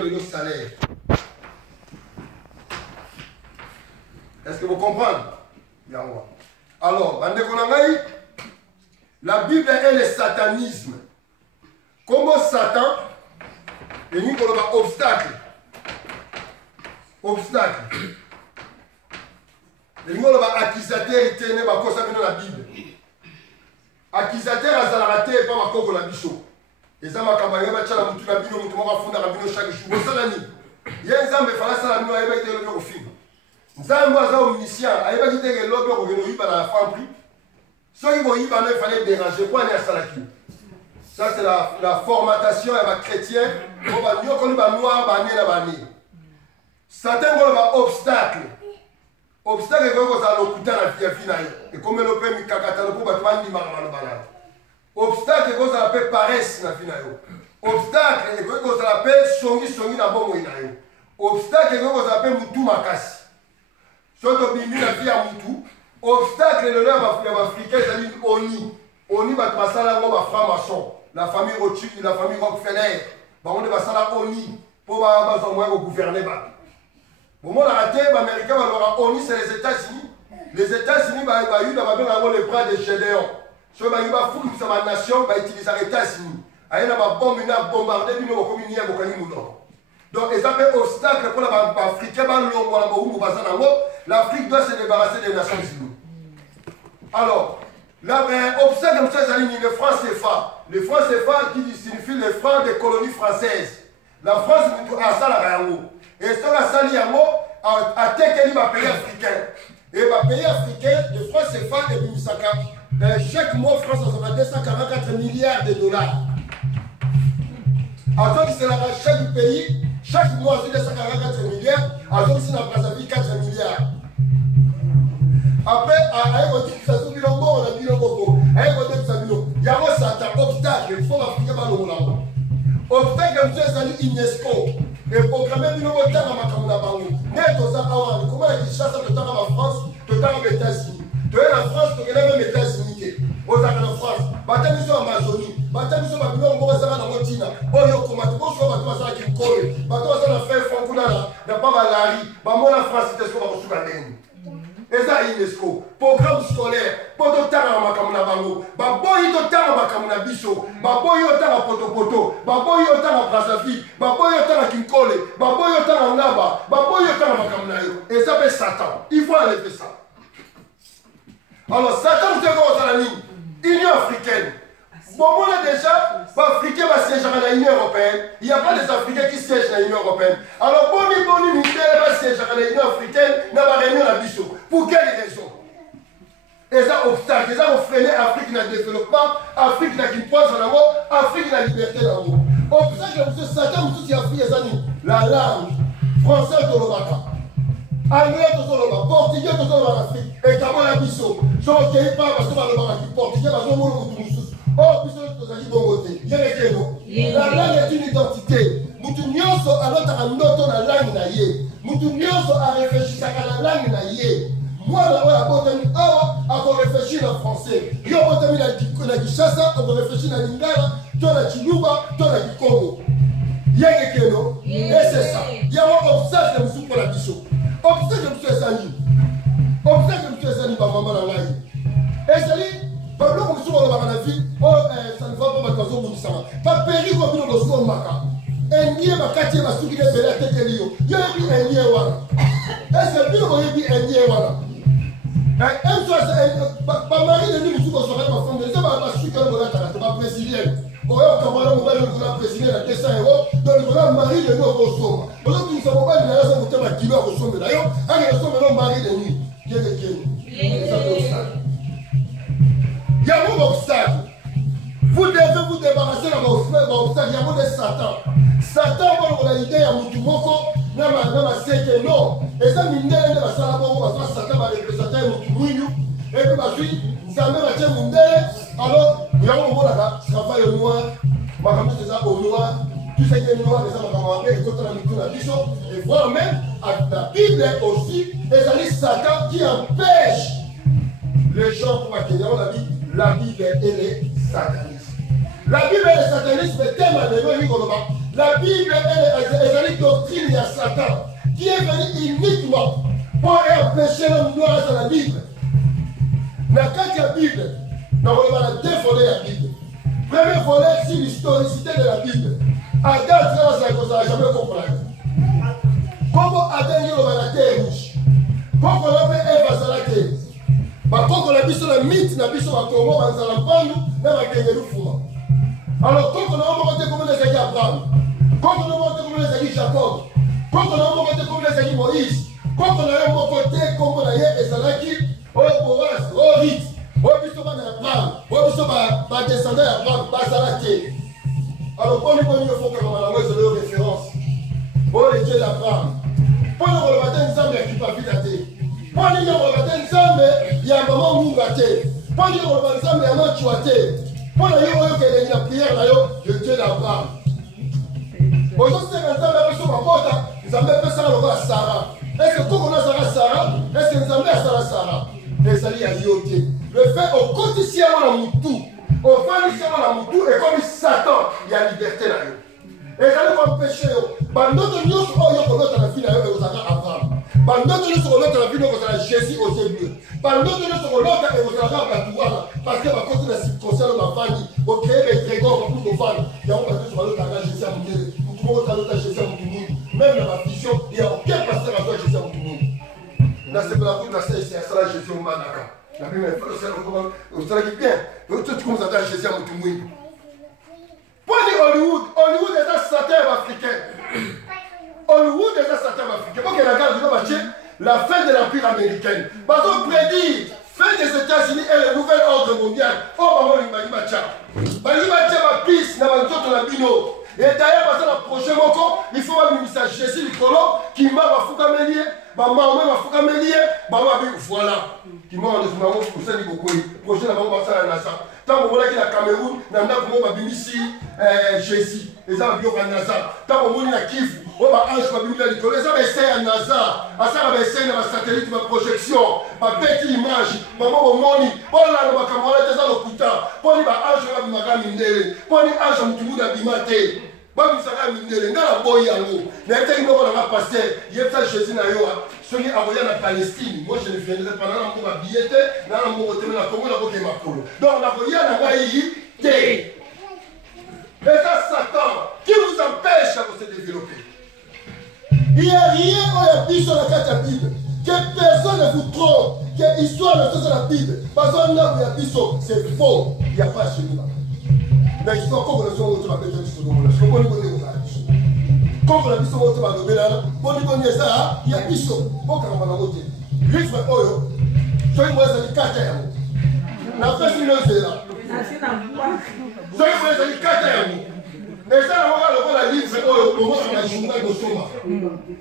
le salaire. Est-ce que vous comprenez? Alors, la Bible est le satanisme. Comment Satan est mis comme un obstacle. Obstacle. Et nous, on va accusateur et tenir ma cause dans la Bible. Accusateur à Zalarate et pas ma coque la bichot. Et ça m'a campagne, ma chala moutou la bino, moutou m'a fondé la bino chaque jour. Bon, ça l'année. Il y a un zam, mais fallait ça la bino, il y a été le au film. Zam, moi, ça, au musicien, il y a été le lobby au geno, il va la femme pris. Soit ils vont y aller, il fallait déranger. Quoi, il y a ça là qui? Ça, c'est la formatation et ma chrétien. On va dire qu'on va noir, bané, la bané. Satan, on va obstacle. Obstacle est que vous avez l'occupé à la vie. Et comme le père Mikakata, pour battre un dimanche dans le balade. Obstacle est que vous avez paresse dans la vie. Obstacle est que vous avez songi na bon moyen. Obstacle est que vous avez moutou makasi. Surtout bimbi la vie à moutou. Obstacle est le lien africain, c'est-à-dire Oni. Oni va passer là, on va franc-maçon. La famille Rothschild, la famille Rockefeller. On va passer là, Oni. Pour gouverner. Bon, moi, la raté, les Américains, ONU, c'est les États-Unis. Les États-Unis, ils ont les bras de Gédéon. Si ils ont une nation, ils utilisent les États-Unis. Ils ont bombé, ils ont bombardé, ils ont commis donc, ils ont obstacle pour l'Afrique. L'Afrique doit se débarrasser des Nations Unies. Alors, l'obstacle, c'est le franc CFA. Le franc CFA qui signifie le franc des colonies françaises. La France a ça la réalité. Et ça, la salle à tel pays africain. Et le pays africain, le franc CFA et Bimisaka. Chaque mois, France a 244 milliards de dollars. Alors que c'est la rachat du pays, chaque mois, c'est 244 milliards. Alors que c'est la Brazzaville, 4 milliards. Après, à ça se dit on a dit il y a un certain obstacle, il faut l'Afrique par le obstacle, c'est UNESCO. Et programmer une autre temps à ma camarade. Mais tout ça, comment est-ce que ça se temps en France, tout temps aux États-Unis? Tu es en France, tu es même aux États-Unis. Aux États-Unis en France, bataille sur Amazonie, bataille sur ma on va dans la Motina. Oh, yo, comment tu peux faire bateau à qui me colle? Bateau à la fin, Foncouna, n'a pas malari, bah, moi la France, c'est ce qu'on va reçu la laine. Et ça, UNESCO, programme scolaire, poto tara makamuna bango, baboyi to tara makamuna biso, baboyi to tara poto, baboyi to tara Brazzaville, baboyi to tara Kinkole, baboyi to tara Ngaba, baboyi to tara makamuna yo. Et ça fait Satan. Il faut enlever ça. Alors Satan, vous savez comment ça la ligne? Union africaine. Bon, moi là déjà, les Africains va siéger dans l'Union européenne. Il n'y a pas des Africains qui siègent dans l'Union européenne. Alors, Boni, Michel va siéger dans l'Union africaine, dans la réunion à Bissau. Pour quelle raison? Et ça, obstacle, ça, on freine l'Afrique dans le développement, l'Afrique dans le poids en amour, l'Afrique dans la liberté en amour. Obstacle, M. Satan, M. Siafri, les amis, la langue, français de l'Obaka, anglais de l'Obaka, portugais de l'Afrique, et comment la Bissau. Je ne sais pas parce que le portugais, parce que le oh, la langue est une identité. Mutu nyonso alota ndoto na langue na ye. Mutu nyonso a réfléchi à la langue na ye. Moi là ouais abotami awa ako réfléchir en français. Yo abotami na Kinshasa, on réfléchir na Lingala, toi na Chiluba, toi na Kikongo. Yenge keno. Et c'est ça. Il y a un obstacle de musu pour la bicho. Obstacle de musu esani. Obstacle de musu esani ba maman na ngai. Esali Pablo Moussou dans la vie, oh, ça ne va pas ma maison pour ça. Pas péri comme nous dans son maca. Un nier ma quartier ma souki de belle tête de Lio. Il y a un nier voilà. Est-ce que vous voyez un nier voilà? Un soir, pas mari de nous Moussou dans son rêve, ma femme de ça, ma souki dans la tête, ma brésilienne. Oh, on va le la brésilienne à 200 €. Donc, le mari de nous au somme. Aujourd'hui, nous savons pas de la raison pour faire ma kilo au somme d'ailleurs. Allez, le somme, le mari de nuit. Qui est le qui? Il y a un obstacle. Vous devez vous débarrasser de l'obstacle. Il y a un Satan. Satan, on a l'idée à Moutoumoko, n'a séqué non. Et ça, mine de la salle, Satan va représenter Moutoumouinou. Et puis, ma fille, ça me va dire Moundele. Alors, il y a un moment là, travail au noir, ma famille c'est ça au noir, tout ce qui est noir, les hommes à et quand on a mis la bichon, et voire même, la Bible aussi, et ça dit Satan qui empêche les gens pour acquérir la vie. La Bible et les satanistes. La Bible et les satanistes, c'est thème à l'éloigner. La Bible et les Satan, qui est venu uniquement pour empêcher l'homme noir dans la Bible. Dans la Bible, nous avons deux volets de la Bible. Premier volet, c'est l'historicité de la Bible. Adam, tu n'as jamais compris. Comment Adam est la terre rouge? Comment on a fait Eve à la terre? Quand on a vu sur le mythe, on a vu sur la Congo, on a vu sur la Pandu, on a vu sur la alors, quand on a monté comme les amis Abraham, quand on a monté comme les amis Jacob, quand on a monté comme les amis Moïse, quand on a monté comme on a eu Ezalaki, oh Boaz, oh Rite, oh Bissoba d'Abraham, oh Bissoba descendant d'Abraham, Bazalaki. Alors, pour nous, il faut que nous avons une référence. Pour les dieux d'Abraham. Pour nous, on va dire une zambie qui va vite. Pour nous, on va dire une zambie, il y a un moment où on va dire. Pour nous, on va dire une zambie, il y a un moment où on va dire. Pour nous, on va dire la prière, le Dieu d'Abraham. Aujourd'hui, c'est un zambie qui va porter. Nous avons fait ça à Sarah. Est-ce que quand on a Sarah, est-ce que nous avons fait Sarah? Et ça y a yoté. Le fait au quotidien, on a tout. Au fond, ici, on a tout. Et comme Satan, il y a liberté là. Et ça nous va pécher. Notre nous, on a la vie là, on a Abraham. Notre nous, on a la vie, on a Jésus au début. Notre nous, on a la pouvoir. Parce que par contre, la circonstance de ma famille, au créer les grégores, pour nos femmes, il y a un pasteur sur l'autre Jésus à mon Dieu. Tout le monde a l'autre Jésus à mon Dieu. Même dans ma vision, il n'y a aucun pasteur à toi Jésus à mon Dieu. Là, c'est pour la route, là, c'est ça, Jésus au Manaka. La Bible est bien. Tu commences à dire Jésus à mon Dieu. Pour dire Hollywood, Hollywood est un satire africain. Hollywood est un satire africain. Pour que la garde du la fin de l'Empire américain. Parce qu'on prédit fin des États-Unis et le nouvel ordre mondial. Oh, maman, il m'a dit, ma piste, n'a pas d'autre la bino. Et d'ailleurs, parce que le prochain moment, il faut un ministère Jésus Nicolo qui m'a foucamélié, maman m'a foucamélié, maman voilà. Qui m'a dit, maman, vous savez beaucoup. Prochain, maman va faire la NASA. Tant que vous avez la Cameroun, nous avons ici Jésus. Les gens ont un NASA. Tant que vous avez la Kivu, on va ange ma Bible les gens essaient un NASA. À ça, on va essayer dans la satellite, ma projection, ma petite image, maman au moni. Pour la Cameroun, les gens ont le pour les anges, on va mindele. Pour les anges, on va bimate. Ba misaka mindele ngala boy yango. Na été ngo na pasteur, yebta Jésus na yo. Soki aboya na Palestine, moi je ne viendrai pas dans mon billet, dans mon hôtel na Congo na boke makolo. Donc na boya na ngai té. Et ça Satan qui vous empêche à se développer. Il n'y a rien au Bible sur la carte de la Bible. Que personne ne vous trompe. Que l'histoire de sur la Bible. Parce que là où il y a Bible, c'est faux. Il n'y a pas chez nous. Mais il faut qu'on ait un autre appel de ce moment-là. Je comprends que quand on a vu ce mot, il y a Bisso. Pourquoi on va voter? Livre Oyo. Soyez moi, c'est 4 heures. La fête, c'est là. Soyez moi, c'est 4 heures. Et ça, on va la livre Oyo. On va la journée de Soma.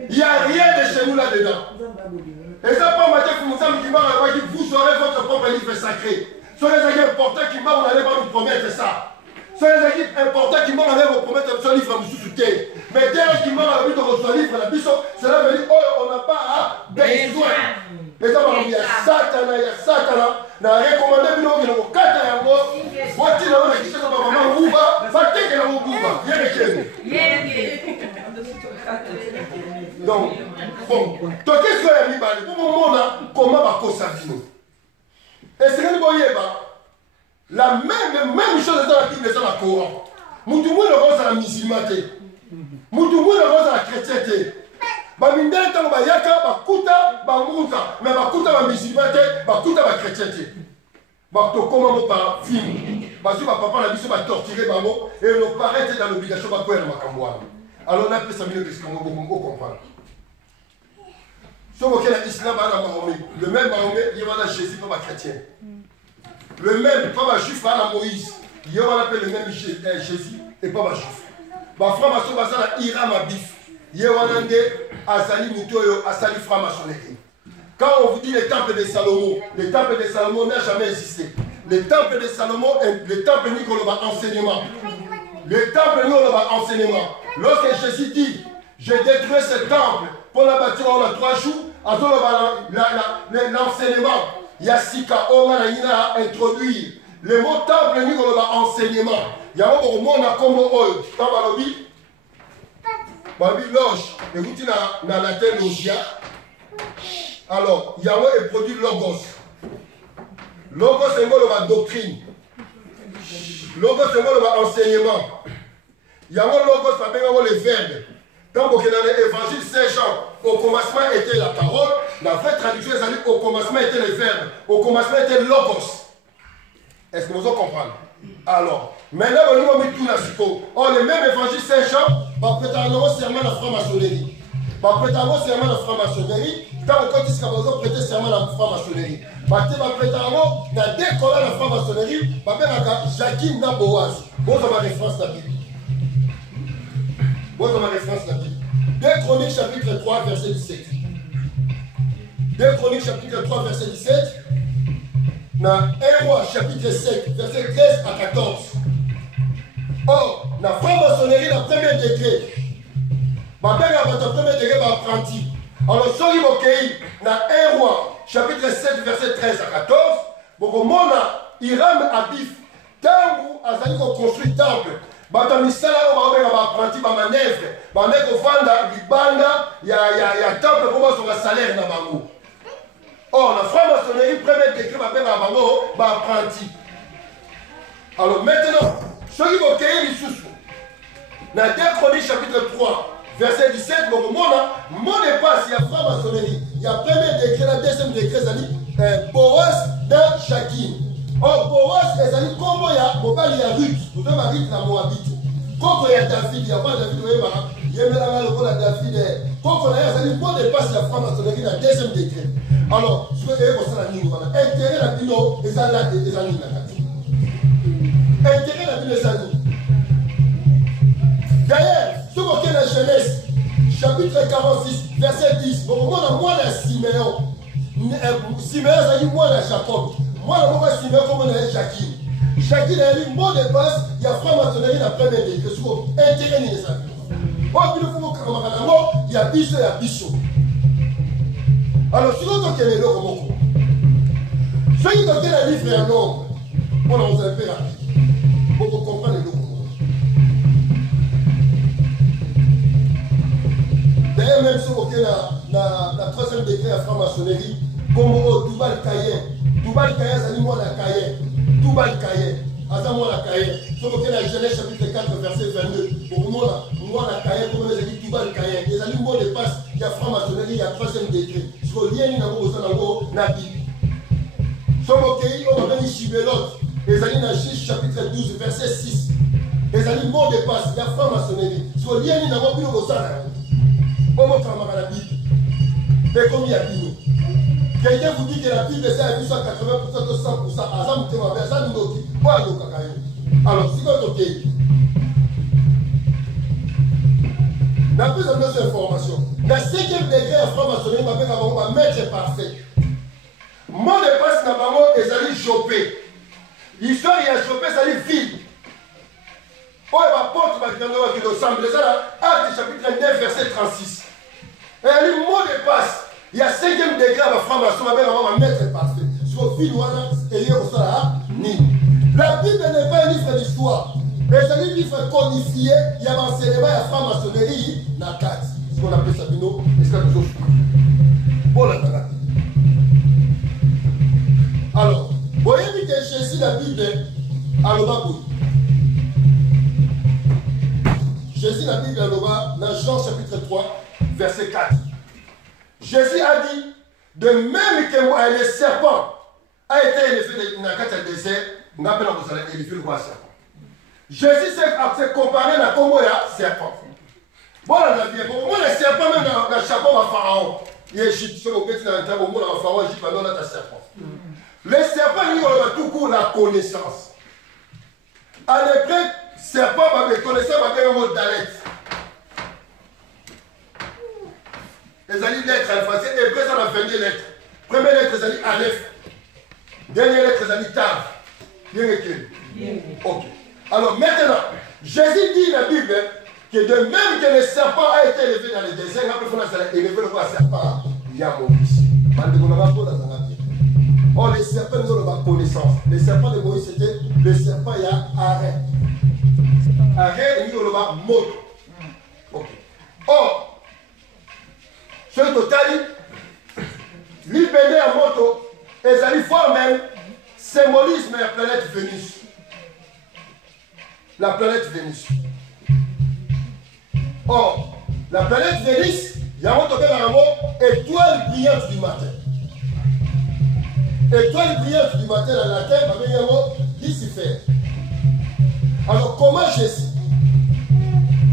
Il n'y a rien de chez nous là-dedans. Et ça, pas matin, vous aurez votre propre livre sacré. Soyez les importants qui m'ont allé pas nous promettre ça. Soyez les équipes importantes qui m'ont allé vous promettre ce livre à vous soutenir. Mais dès lors qu'ils m'ont allé vous reçoit livre à la biso, cela veut dire oh, on n'a pas besoin. Les gens il y a Satan, il y a Satan. Na recommandé bino qui n'ont qu'à yango. Voici là on a dit ça pour maman Bouba, va que la Bouba. Donc bon, toi qu'est-ce que tu as mis balé pour mon monde comment va cause ça vino. Et c'est que vous voyez la même chose dans la Bible et dans la Coran. Moutoumou le rose à la musulmane. Moutoumou le rose à la chrétienté. Bamindel tango bayaka bakuta bamuta mais bakuta ba musulmane bakuta ba chrétienté. Ba to comment par film. Bazu ba papa la biso ba torturer bamo et nos parents étaient dans l'obligation ba koya makamwa. Alors on a fait ça mieux que ce qu'on comprendre. Sauf que l'islam a la Mahomet. Le même Mahomet, il y a Jésus pas chrétien. Le même, pas juif, pas Moïse. Il y a le même Jésus et pas juif. Ma franc-maçon, c'est Ira ma bif. Il y a Azali Moutoyo, Azali franc-maçonnerie. Quand on vous dit le temple de Salomon n'a jamais existé. Le temple de Salomon, le temple Nicolas enseignement. Le temple Nicolas enseignement. Lorsque Jésus dit, je détruis ce temple pour la bâtir en 3 jours, l'enseignement. Yassika Omana introduire le mot temple Nicolas enseignement. Il y a un mot comme Oyo. Babi loge, écoutez dans la tête logia. Alors, Yahweh est produit logos. Logos c'est ma doctrine. Logos c'est mon enseignement. Yahweh logos ça veut les verbes. Quand vous êtes dans l'évangile Saint-Jean, au commencement était la parole, la vraie traduction c'est au commencement était les verbes, au commencement était logos. Est-ce que vous comprenez? Alors, maintenant, on a mis tout là. Or, le même évangile Saint-Jean, va prêter un serment à la franc-maçonnerie. Va prêter un serment à la franc-maçonnerie. Quand on dit que vous prêtez serment à la franc-maçonnerie, va prêter un mot, dans deux collants à la franc-maçonnerie, va faire Jacqueline Naboaz. Vous avez ma référence à la Bible. Vous avez ma référence à la Bible. 2 Chroniques chapitre 3, verset 17. 2 Chroniques chapitre 3, verset 17. Dans 1 Roi chapitre 5, verset 13 à 14. Or, dans la franc-maçonnerie, dans le premier degré, ma père a votre premier degré apprenti. Alors, si vous avez dans 1 Roi chapitre 7, verset 13 à 14, vous avez Hiram Abif, tant où Azali construit le temple. Bato misala o ba apprenti ba manœuvre ba ndeko vanda libanda ya temple pour son salaire na bango. Or la franc-maçonnerie premier décret ba benga bango ba apprenti. Alors maintenant ceux qui vont cueillir les sous dans 2 Chroniques chapitre 3 verset 17 bon mon dépasse il y a franc-maçonnerie il y a premier décret la deuxième décret zali Boaz dans Jacqueline. Or, Boaz, les amis, comment il y a Mobali, il y a Ruth, vous devez Ruth, la Moabite. Quand il y a David, il y a pas David, il y a David. Quand il y a David, moi, je passe la franc-maçonnerie dans le deuxième décret. Alors, je vais vous dire, intérêt la bino, les amis, les amis. Intérêt la bino, les amis. D'ailleurs, si vous regardez la Genèse, chapitre 46, verset 10, au moment où moi, la Siméon, Siméon, ça dit moi, la Jacob. Moi, je vais suivre comme on a Jacqueline. Jacqueline a eu mot de base, il y a franc-maçonnerie dans la première décret. C'est intérêt des amis. Il y a bicho, il y a bicho. Alors, si vous avez les lots, comment ceux qui ont la livre et un nombre, on a un peu rapide. Pour vous comprendre les lots. D'ailleurs, même si vous avez la troisième décret à franc-maçonnerie, comme au Duval Cayen. Toubal Kaye, c'est moi la Kaye. Toubal Kaye, c'est moi la Kaye. Si vous regardez la Genèse chapitre 4, verset 22, pour moi la Kaye, comme on a dit Toubal Kaye. Les animaux de passe, il y a franc-maçonnerie, il y a troisième décret. Si vous regardez la Bible. Si vous regardez, on va venir Chibelote. Les animaux dans Chiche chapitre 12, verset 6. Les animaux de passe, il y a franc-maçonnerie. Si vous regardez la Bible, on va faire la Bible. Mais combien il y a Bible? Quelqu'un vous dit que la Bible c'est à 80% ou 100%. Alors, si vous avez la plus de nos informations, dans le 5e degré à franc-maçonnerie, on va maître parfait. Mon dépasse dans maman et ça chopé. L'histoire, il a chopé, ça dit ville. Oh, il va porter qui ressemble. Acte chapitre 9, verset 36. Et il dit, mon dépasse. Il y a 5e degré à la franc-maçonnerie, on va mettre parfait. Sur le fil, la Bible n'est pas un livre d'histoire. Mais c'est un livre codifié. Il y a un enseignement à la franc-maçonnerie dans 4. Ce qu'on appelle ça, Bino, esclave de bon, la alors, vous voyez que Jésus, la Bible, à l'Obabou. Jésus, la Bible, à l'Obabou, dans Jean chapitre 3, verset 4. Jésus a dit, de même que moi, le serpent a été élevé dans le désert, on appelle élevé le roi serpent. Jésus s'est comparé à comment il y a serpent. Bon, moi, le serpent, même dans le chapeau de Pharaon, il y a Égypte, si vous mettez dans le tableau, dans le Pharaon, Égypte, non, là, tu as serpent. Le serpent, il a tout court la connaissance. En hébreu, serpent, la connaissance, il y a un mot d'alerte. Les alliés lettres alphabétiques, hébreu, ça a 22 lettres. Première lettre, les alliés Aleph. Dernière lettre, les alliés Tav. Bien écrit. Ok. Alors maintenant, Jésus dit dans la Bible que de même que le serpent a été élevé dans le désert, il faut élever le roi serpent. Il y a Moïse. Or, les serpents, nous avons la connaissance. Les serpents de Moïse, c'était le serpent, il y a arrêt. Arrêt, nous avons la moto. Ok. Or, ce total, libéré à moto, et ça lui faut même symbolisme de la planète Vénus. La planète Vénus. Or, la planète Vénus, il y a un mot étoile brillante du matin. Étoile brillante du matin dans la terre, il y a un mot Lucifer. Alors, comment Jésus,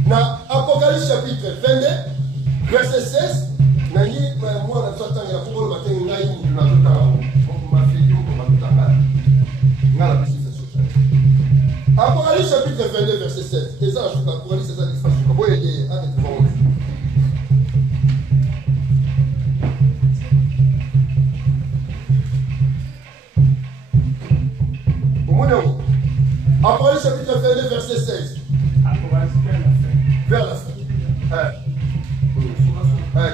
dans Apocalypse chapitre 22, verset 16, moi, Apocalypse chapitre 22, verset 16. Et ça, je Apocalypse, c'est ça, c'est ça. Apocalypse chapitre 22, verset 16. Apocalypse vers la fin.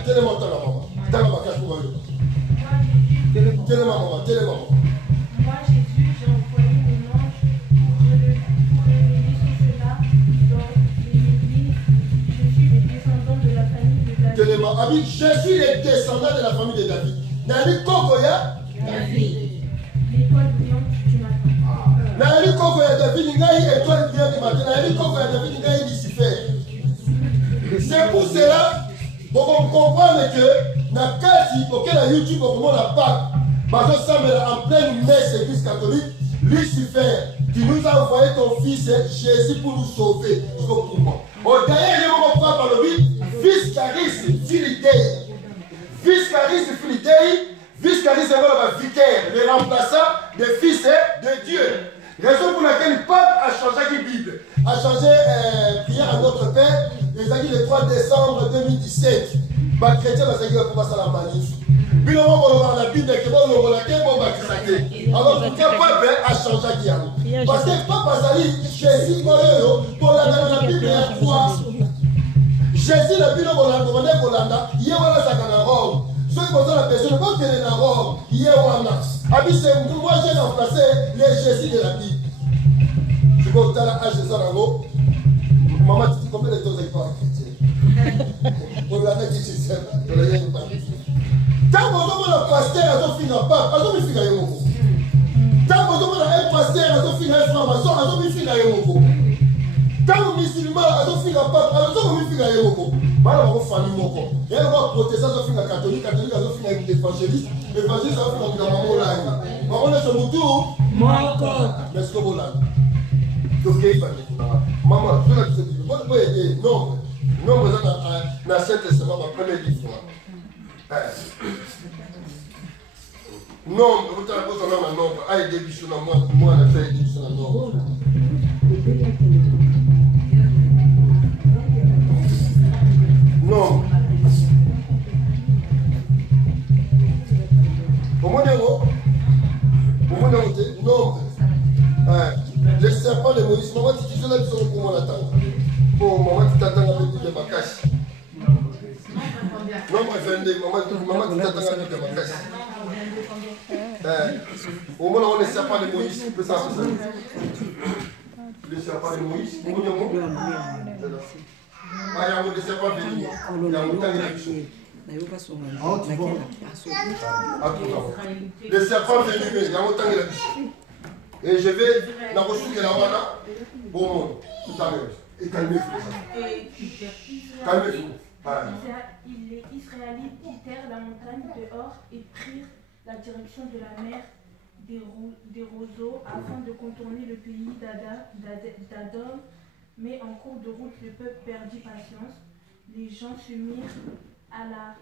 Quel est mon temps, maman? Quel est maman? Quel est maman? Moi, Jésus, j'ai envoyé mon ange pour révéler tout cela dans les églises. Je suis le descendant de la famille de David. Je suis le descendant de la famille de David. Nani Kokoya? David. L'étoile brillante du matin. Nani Kokoya David, Nani étoile brillante du matin. Nani Kokoya David, Nani Lucifer. C'est pour cela qu'on comprend que dans le auquel la YouTube au la Pâques, en pleine messe église catholique, Lucifer, qui nous a envoyé ton fils Jésus pour nous sauver. Au dernier moment, on parle par le fils charisme, Philidei. Fils charisme, Philidei, fils charisme, c'est le vicaire, le remplaçant des fils de Dieu. Raison pour laquelle le pape a changé la Bible, a changé prière à notre Père, le 3 décembre 2017. Les chrétiens ont passé la manif. Puis on va la Bible qui va nous alors le pape a changé la Bible. Parce que le pape a dit Jésus pour la Bible à quoi Jésus la Bible pour la demandé pour l'anda, il y a un Rome. Ceux qui ont la personne, quand tu es dans Rome, il y a un moi j'ai remplacé les Jésus de la Bible. Je vais vous dire à Jésus en haut. Maman, tu dis combien de temps avec toi chrétien? On l'a dit, c'est ça. Tant que le pasteur a fini en pape, il a fini à Yomoko. Tant que le pasteur a fini à franc-maçon, il a fini à Yomoko. Tant que le musulman a fini en pape, il a fini à Yomoko. Voilà, on va faire un mot. Et on va protester, on va finir catholique, catholique, on va finir avec l'évangéliste, l'évangéliste, on va finir avec la maman. On va faire un tour. Merci beaucoup. Ok, maman, je vais te dire, moi, je peux aider. Non, non, dans l'Ancien Testament, ma première livre. Non, vous avez besoin d'un nombre. Ah, il y a des bichons dans moi, on a fait des bichons dans le nombre. Non. Comment dire non. Le serpent de Moïse, maman, tu dis là, tu seras pour moi l'attendre. Pour maman, tu t'attends avec des macaches. Non, maman, tu t'attends avec des macaches. Au moment où le serpent de Moïse, tu peux savoir ça. Le serpent de Moïse, comment dire il y a un serpent venu. Il y a un temps le serpent venu, il y a un temps il a dit. Et je vais dans le sous de la Wana. Bon, tout à l'heure. Et calmez-vous. Calmez-vous. Les Israélites quittèrent la montagne dehors et prirent la direction de la mer des roseaux afin de contourner le pays d'Adom. Mais en cours de route, le peuple perdit patience. Les gens se mirent à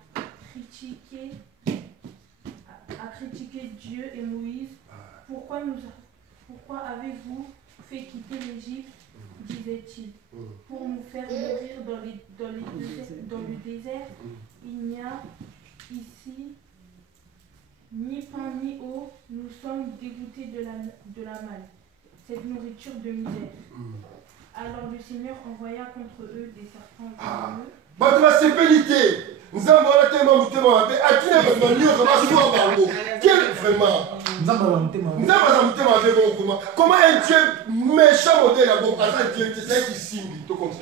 critiquer Dieu et Moïse. Pourquoi avez-vous fait quitter l'Égypte, disait-il, pour nous faire mourir dans le désert? Il n'y a ici ni pain ni eau. Nous sommes dégoûtés de la malle, cette nourriture de misère. Alors le Seigneur envoya contre eux des serpents venimeux. Votre sécurité, nous avons tellement à qui n'est pas mieux que ma soie dans l'eau. Quel vraiment? Nous avons tellement comment un Dieu méchant modèle à bon, un Dieu qui s'est qui signe, tout comme ça.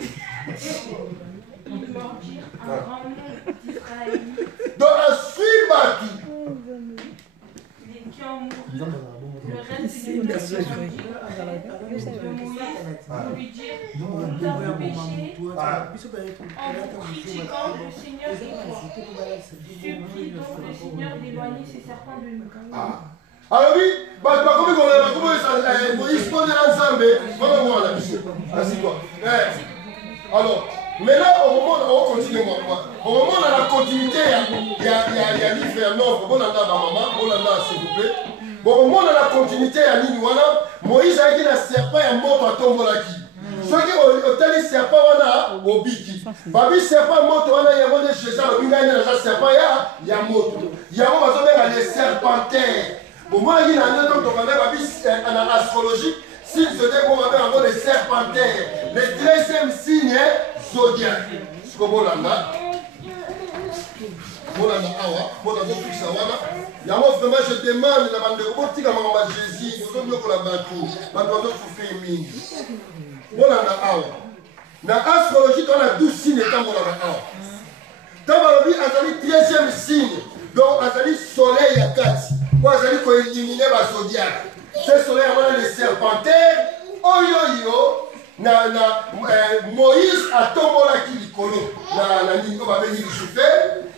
mordirent un grand nombre d'Israélites. Donc, ensuite, Les qui en moururent, le reste des peuples de Moïse, pour lui dire, nous avons péché en vous critiquant le Seigneur et toi. Supplie donc le Seigneur d'éloigner ces serpents de nous. Alors oui, Moïse pose l'ensemble, assis-toi. Alors, mais là, au moment où on continue, au moment où on a la continuité, il y a l'hiver, non, bon, on a maman, on a s'il vous plaît. Bon, au moment où on a la continuité, il y a Moïse a dit la serpent est mort à Tombolaki. Ceux qui ont dit serpent, on a au biki. Babi serpent mort, on a yamon de Jésus, on a un serpent, il y a mort. Il y a un les serpentaires. Au moment où il y a un astrologie, s'il se dit qu'on va avoir les serpentaires, le 13e signe zodiaque. Ce que vous l'avez. Vraiment, je demande la bande de robotique à Maman Jésus, vous avez la bateau, la bande de souffrir mine. Voilà, dans l'astrologie, on a 12 signes et tant qu'on a. Dans la vie, on a 13e signe, donc on a le soleil à 4. On a éliminé le zodiaque. Ce soleil, on a les serpentaires, oyoyo. Moïse a tombé la kilikolo,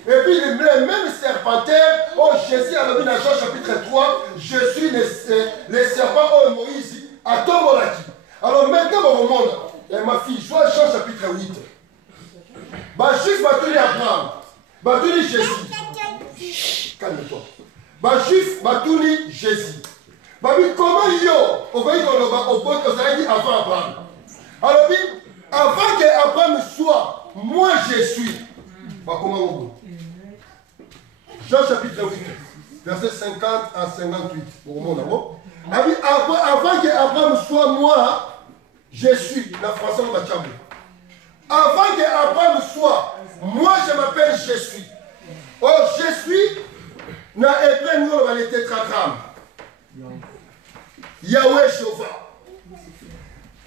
et puis les mêmes serpentaires, oh Jésus a dit dans Jean chapitre 3, je suis les serpents, oh Moïse a tombé la kilikolo. Alors maintenant, au monde, ma fille, je vois Jean chapitre 8. Bah, juif va tenir Abraham, va tenir Jésus. Calme-toi. Bah, juif va tenir Jésus. Bah, comment yo, on va dire avant Abraham. Alors, avant qu'Abraham soit, moi je suis. Bah, comment on dit? Jean chapitre 8, verset 50 à 58. Avant qu'Abraham soit, moi je suis. La française va chambre. Avant qu'Abraham soit, moi je m'appelle je suis. Oh, je suis, dans l'hébreu, nous on va les tétragrammes. Yahweh Shofar.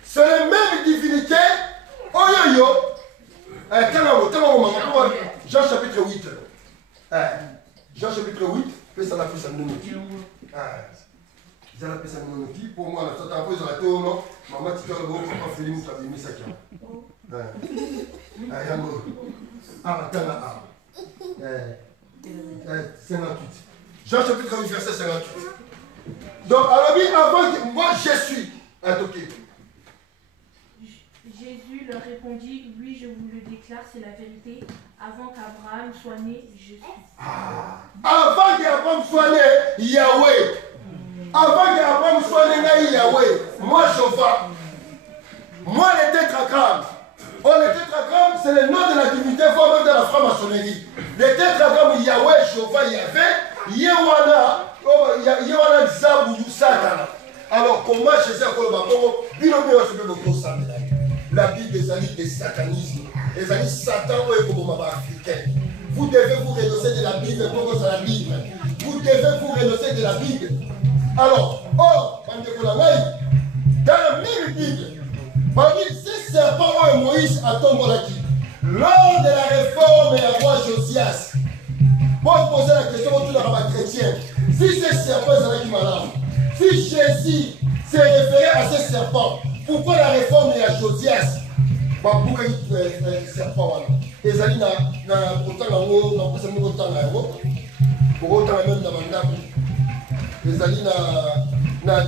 C'est la même divinité. Oh yo yo. Jean chapitre 8. Jean chapitre 8. Fais ça la fête à nous. Ils allaient ça nous. Pour moi, là, ça ils ont la théo, non. Maman, tu as le bon pour pas faire une table, mais ça qui a. 58. Jean chapitre 8, verset 58. Donc, alors, avant que moi je suis. Jésus leur répondit, oui, je vous le déclare, c'est la vérité. Avant qu'Abraham soit né, je suis. Avant qu'Abraham soit né, Yahweh. Avant qu'Abraham soit né, Yahweh. Moi, Jova. Moi, les tétragrammes. Oh, les tétragrammes, c'est le nom de la divinité formée de la franc-maçonnerie. Les tétragrammes, Yahweh, Jova, Yahvé, Yewana, Zabou, Satana. Alors, comment Jésus a dit la Bible des amis des satanisme, les amis Satan ou africain. Vous devez vous renoncer de la Bible pour la Bible. Vous devez vous renoncer de la Bible. Alors, dans la même Bible, parmi ces serpents, Moïse a tombé lors de la réforme et roi Josias. Pour poser la question autour de la chrétienne, si ces serpents sont malades, si Jésus s'est référé à ces serpents, pourquoi la réforme est à Josias? Pourquoi il y a des serpents? Les amis, dans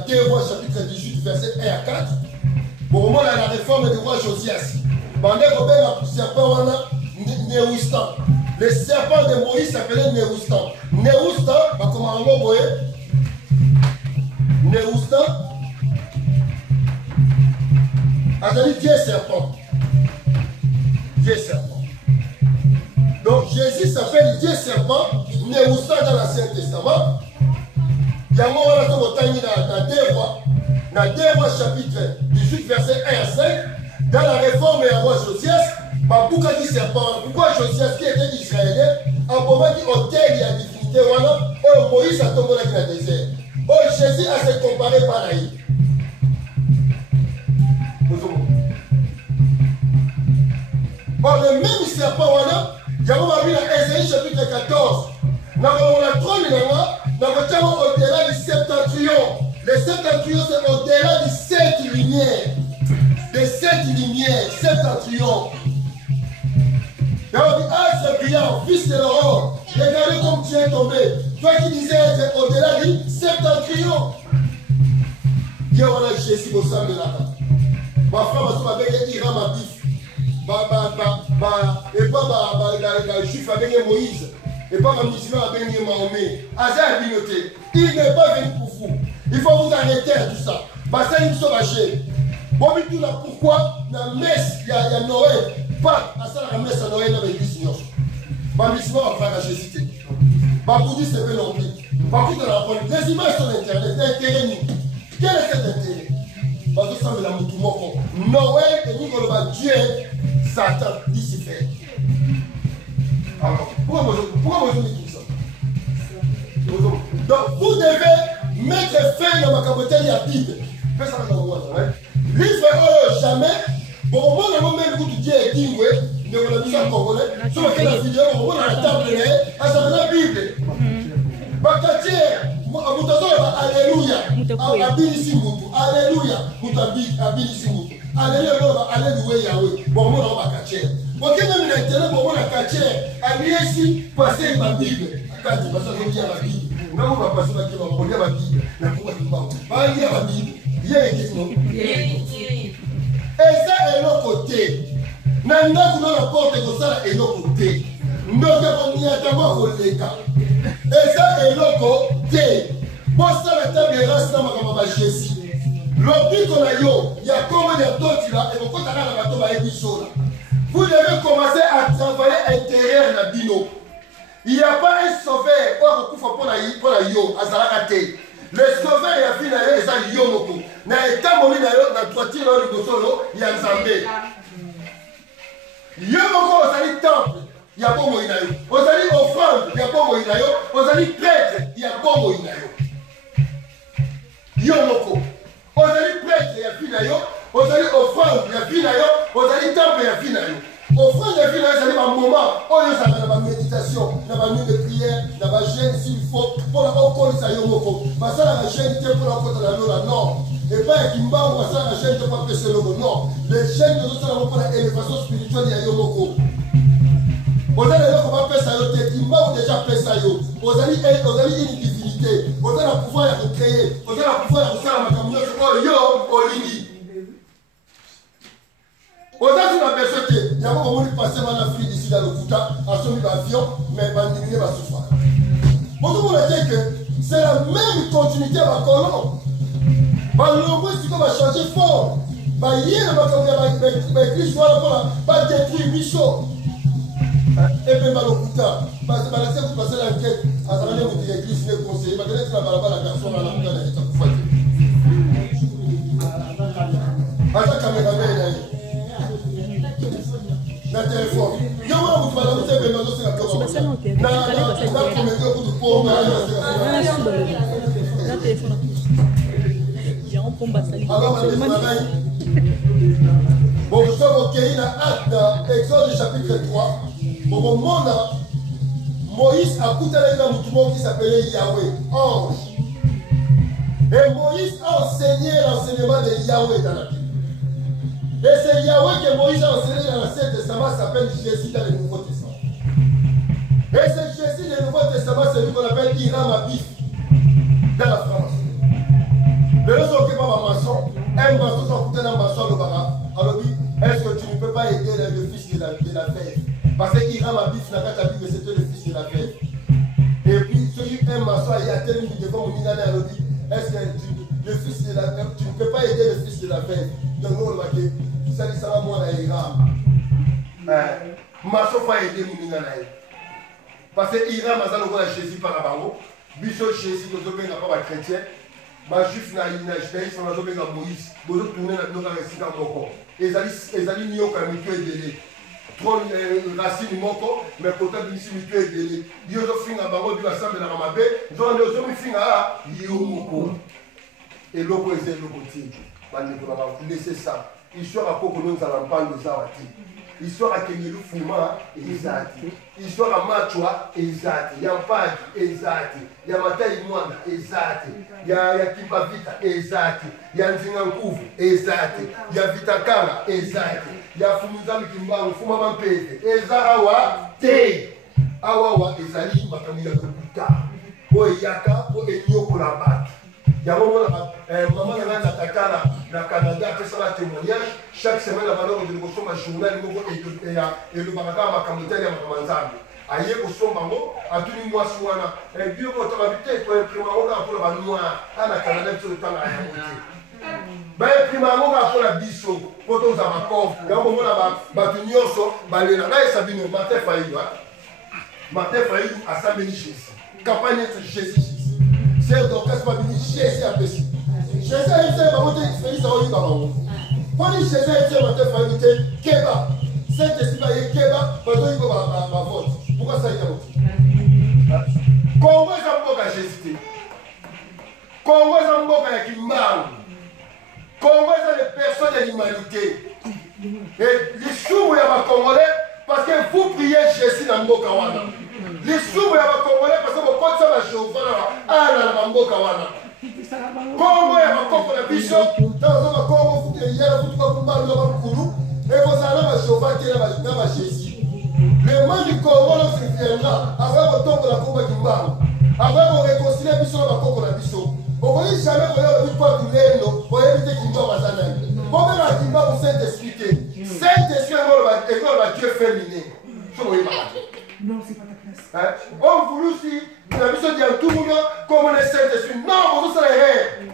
2 rois chapitre 18, verset 1 à 4, pour le moment, la réforme du roi Josias. Pendant que le serpent, Néoustan. Le serpent de Moïse s'appelait Néoustan. Néoustan, comment on voit Néoustan, a dit Dieu serpent. Dieu serpent. Donc Jésus s'appelle Dieu serpent, Néoustan dans l'Ancien Testament. Il y a un moment dans 2 rois chapitre 18, verset 1 à 5, dans la réforme et à roi Josias, pourquoi dit serpent? Pourquoi Josias qui était israélien, en moment qui hôtel et à divinité, Moïse a tombé dans le désert. Jésus a se comparé par là. Le même ya pawana yango babi na Ésaïe chapitre 14 na la trône na au-delà du septentrion. Le septentrion c'est au-delà des 7 lumières. Des 7 lumières, septentrion. Yango astre brillant, fils de l'aurore. Regardez comme tu es tombé. Toi qui disais être au-delà du septentrion. Dieu on a Jésus au sang de la ma femme a avec Ira ma bif. Et pas juif avec Moïse. Et pas un musulman avec Mahomet. Azar Binoté. Il n'est pas venu pour vous. Il faut vous arrêter à tout ça. C'est une sauvage. Bon, mais tout là, pourquoi la messe, il y a Noël, pas à ça la messe à Noël dans l'église. Les musulmans vont faire la Jésus. Les bouddhistes se fait l'oubli. Par contre, les images sur Internet, l'intérêt nous. Quel est cet intérêt? Parce que ça me l'a moutou moko. Noël et nous, on va Dieu, Satan, Lucifer. Alors, pourquoi vous dites tout ça? Donc, vous devez mettre fin à ma capote de la Bible. Fais ça dans le monde, hein? Livre jamais. Bon, moi, le même goût de Dieu est dit, oui, de la mise en congolais. Sauf que la vidéo, on voit la table, à ça la Bible. Bakatier, alléluia. Abinisi mutu, alléluia. Mutu abinisi mutu. Alléluia, alléluia Yahweh. Bon, moi, on va cacher. Bon, quand même, l'intérêt, bon, on va cacher. Agnesi, passer ma Bible. Quand tu passes à lire la Bible, on va passer à lire la Bible. Mais pourquoi tu vas lire la Bible? Il y a une question. Et ça est l'autre côté. Nanda vous la porte comme ça est l'autre côté. Nous avons mis à t'avoir au léga. Et ça est l'autre côté. Bon, ça la table est rase dans ma Jésus. L'objet qu'on a yo, il y a combien de d'autres là, et pourquoi tu as la bateau à Ebiso là. Vous devez commencer à travailler à l'intérieur de la bino. Il n'y a pas un sauveur pour la yo, à Zarakate. Le sauveur il y a vu na eza yo moko. Na état moni na yo na toiture na libosolo ya Nzambe. Yo moko ozali temple, ya bongo ina yo. Ozali offrande, ya bongo ina yo. Ozali prêtre, ya bongo ina yo. Yo moko. Ozali prêtre ya vie na yo. Ozali offrande ya vie na yo. Ozali temple ya vie na yo. Offrande ya vie na yo ezali ba moment oyo ezali na ba méditation, na ba nuit de prière, na ba jeûne s'il faut pour la okolisa yo moko. Basala la jeûne te pour la kota na lola non. Et pas qui m'a basala la jeûne te pas pèse logo non. Les jeûnes de ça pour la élévation spirituelle ya yo moko. Ozali eloko ba pesa yo te kimba déjà pesa yo. Ozali une divinité. Ozali le pouvoir de créer. Ozali le pouvoir de faire makambo yo olingi. Aujourd'hui, on a besoin de y passer en Afrique d'ici dans le Fouta, à son avion, mais on va diminuer la souffrance. Beaucoup vont dire que c'est la même continuité à la colonne. Le si on va changer fort. Hier, l'église va détruire Michaud. Et puis, le Fouta, parce que vous passez l'enquête, à travers l'église, vous conseillez, vous allez la personne à la Fouta, elle est à Fouta. Attends, caméra, na téléphone. Yo wa vous parlez de bébé dans ce cas. Na comédie au bout de pompe. Na téléphone. J'ai un pompe sali. Bon, nous sommes au Kenya acte Exode chapitre 3. Au moment là, Moïse a coupé un mouton qui s'appelait Yahweh, ange. Et Moïse a enseigné l'enseignement de Yahweh dans la Bible. Et c'est Yahweh que Moïse a enseigné dans l'Ancien Testament, s'appelle Jésus dans le Nouveau Testament. Et c'est Jésus dans le Nouveau Testament, c'est lui qu'on appelle Hiram Abif dans la France. Le reste qui est pas ma maçon, un maçon s'en foutait d'un maçon le bara. Alors oui, est-ce que tu ne peux pas aider le fils de la veuve? Parce que Hiram Abif n'a pas ta Bible, c'était le fils de la veuve. Et puis, celui un maçon a tellement devant mon minane à l'autre. Est-ce que le fils de la veuve, tu ne peux pas aider le fils de la veuve? Donc, on va dire. Ça va moi la Hiram. Maçon va aider mon minane. Parce que Hiram a dit Jésus par la barreau. Biso Jésus, nous sommes pas chrétiens. Ma juif n'a Judaïs, on a dit Moïse. Nous avons tourné notre récit dans mon corps. Et ils allaient mis au camion et délai. Trop racine moko, mais peut-être ici mi peut délai. Dieu a fait un barreau du assemblée de la Ramabé. Nous avons fait un Yomoko. Et l'autre est le côté. Laissez ça. Histoire à quoi nous allons parler de ça. histoire à Kenyelu Fuma, Ezati. Histoire à Machua, Ezati. Ya Mpadi, Ezati. Ya Matai Mwanda, Ezati. Ya Kimbavita, Ezati. Ya Nzingankuvu, Ezati. Ya Vitakana, Ezati. Ya Fumuzami Kimbangu, Fuma Mampete, Ezarawa, Te. Awawa, Ezali, Makamila Kubuta. Po Yaka, po Enyoko la Baki. Maman a Takana, na Canada, fait ça la témoignage. Chaque semaine, la valeur de l'émotion, ma journal, et le Baraka, ma Kamotel, et ma Manzambi. Aïe, au son bango, à tout le mois, Souana. Et puis, on va habiter pour imprimer pour la noire. À la Canada, sur le temps à la ben, imprimer pour la biso, pour tous à ma coffre. Il y a un moment là, Batunioso, Balena, là, il s'habille, Martin Faïdou. Martin Faïdou, à Saint-Béni-Jésus. Campagne de Jésus. C'est donc qu'est-ce que Jésus a fait. Jésus a été monté Félix a eu baba. Quand Jésus a été monté Félix Keba. Saint-Esprit va y Keba, pendant il va ma vote. Pourquoi ça y est? Comment ça mboka Jésus? Comment ça mboka Kimbangu? Comment ça les personnes de l'humanité? Et les sous il y a Congolais parce que vous priez Jésus dans mboka wana. Les sous il y a Congolais parce que vous comptez ça la Jéhovah là na mboka wana. Congo ya bakoko na biso tazo bakoko futi yela futi bakumbalu bakulu et vous allez ma Jéhovah qui est na ba Jésus. Le monde du Congo se viendra après votre tombe la combat Kimbangu. Après vous réconcilier biso na bakoko na biso. Vous voyez jamais vous avez vu quoi Lendo pour éviter Kimbangu bazana. Pour même à Kimbangu Saint-Esprit. Saint-Esprit est le Dieu féminin. Non, c'est pas ta classe. On voulait aussi, la mission dit à tout le monde, comme on est Saint-Esprit. Non, vous savez,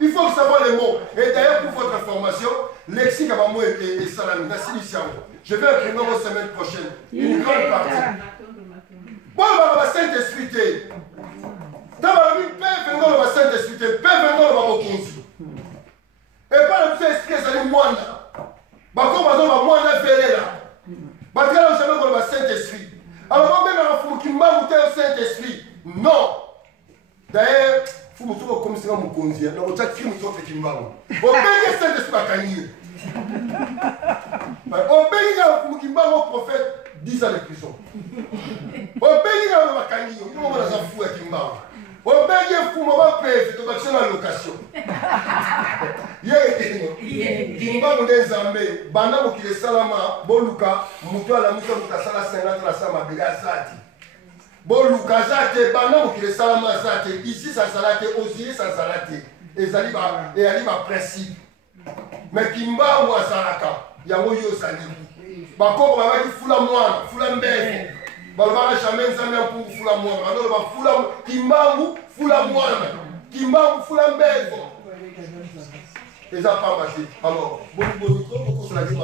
il faut savoir les mots. Et d'ailleurs, pour votre information, lexique à moi et Salami, je vais imprimer la semaine prochaine. Une grande partie. Bon, on va Saint-Esprit. Dans la vie, Père venant le Saint-Esprit, Père venant le Babokonzi. Et pas le Saint-Esprit, c'est le moine. Comme on va moine faire là. Parce que là, jamais le Saint-Esprit. Alors, même dans le Kimbangu, le Saint-Esprit. Non. D'ailleurs, il faut que vous commenciez à me conduire. Dans votre crime, vous faites Kimbangu. On paye le Saint-Esprit à Kanye. On paye le Kimbangu au prophète 10 ans de prison. On paye le Kanye. On va la fou à Kimbangu. On paye le fou, on va payer la location. Kimbangu Nzambe, banda mokile salama, boluka, mutu ala mutu mutasala 50 la sama bela zati. Boluka zate, banda mokile salama zate, ici ça salate, Osiris ça salate. Ezali ba principe. Mais Kimbangu azalaka, yango yo salibu. Bakoko babaki fula mwana, fula mbele. Balobaka jamais Nzambe pour fula mwana. Alors ba fula Kimbangu fula mwana. Kimbangu fula mbele. Les enfants passés. Alors, bon, beaucoup de la vie,